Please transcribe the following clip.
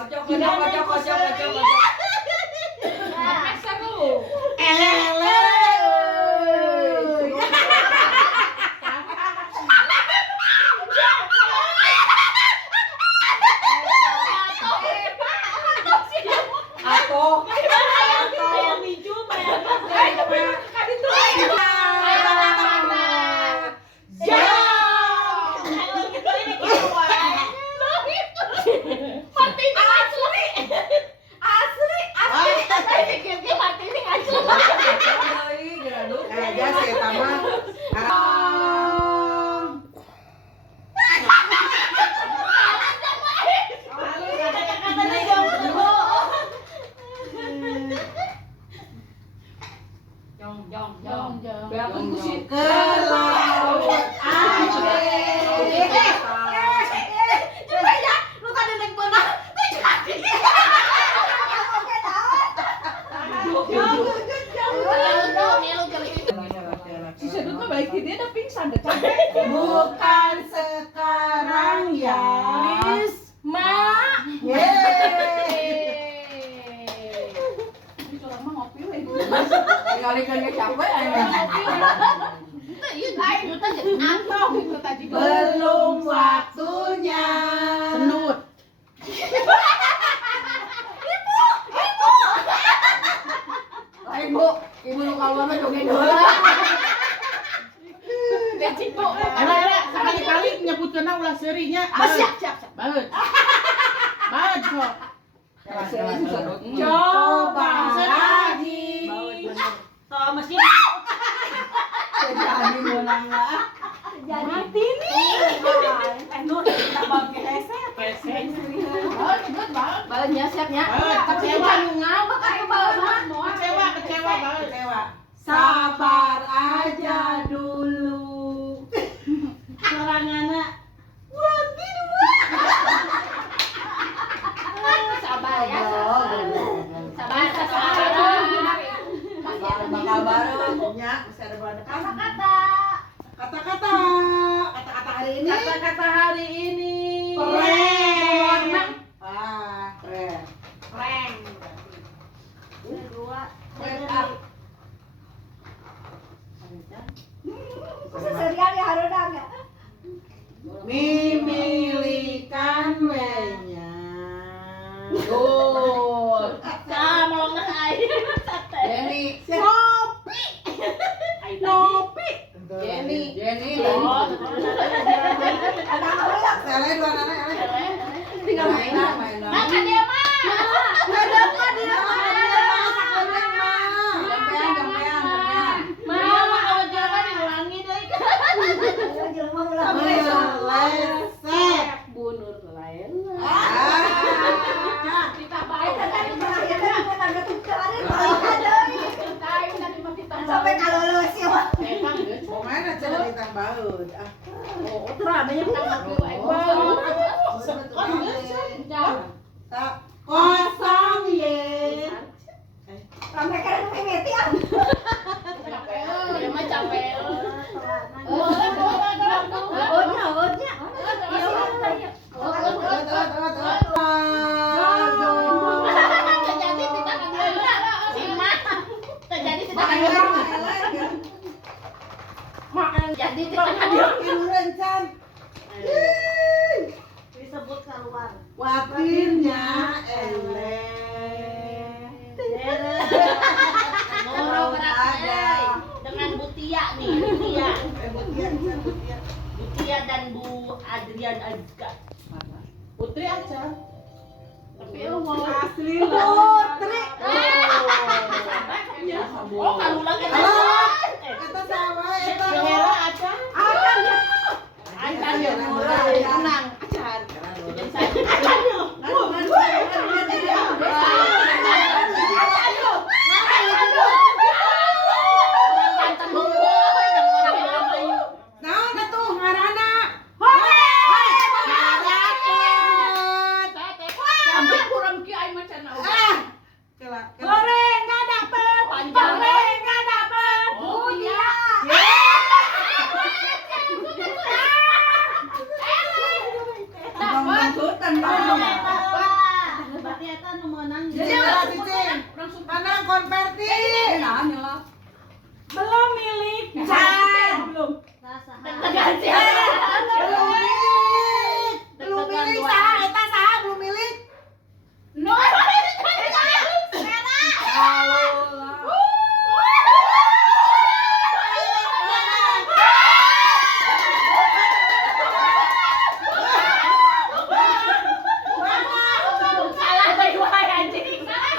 Kocok, kocok, kocok, kocok, kocok. Sampai seru. Ele. Atau Ayam hijau, bukan sekarang ya. Kali-kali capek belum waktunya. Senut. Ibu lu kalau mah joget dulu. Sekali-kali nyebutkeun ulah seurinya. Siap. Baeud. Baeud kok. Coba lagi. Kalau mesin Jadi menang lah. mati nih. Nur kita bagi reset. Balennya siapnya. Kecewa. Kecewa. Kecewa baeud. Sabar aja dulu. Soranganna Sabar ya. sabar. Bakal bareng nya bisa ada banyak kata-kata hari ini. Kata-kata hari ini. Keren. Keren. Keren. Keren up. Mimilikan wenya. Melongan air. Jenny. Jenny. Selain dua anak. Tinggal main. Makan dia mah. Sampai kalau lu sih mah. Pokoknya cerita baut. Kosong ye. Sampai kan mimiti ah. Dia mah capek. Jadi Disebut keluar. Watirnya ele. dengan Butia nih, Butia dan Bu Adrian Azka. Putri aja. Tapi mau Asli Putri. Oh, kalau lagi kata sama itu. Hera aja. Acan ya, tenang, Acan. Jadi saya menang. Cicing kalah cicing. Menang konversi. Nah, nyelok. Belum milik. Belum. Tegan sih. Belum milik. Belum milik saha eta saha belum milik. No. Salah dari wae anjing. Nah,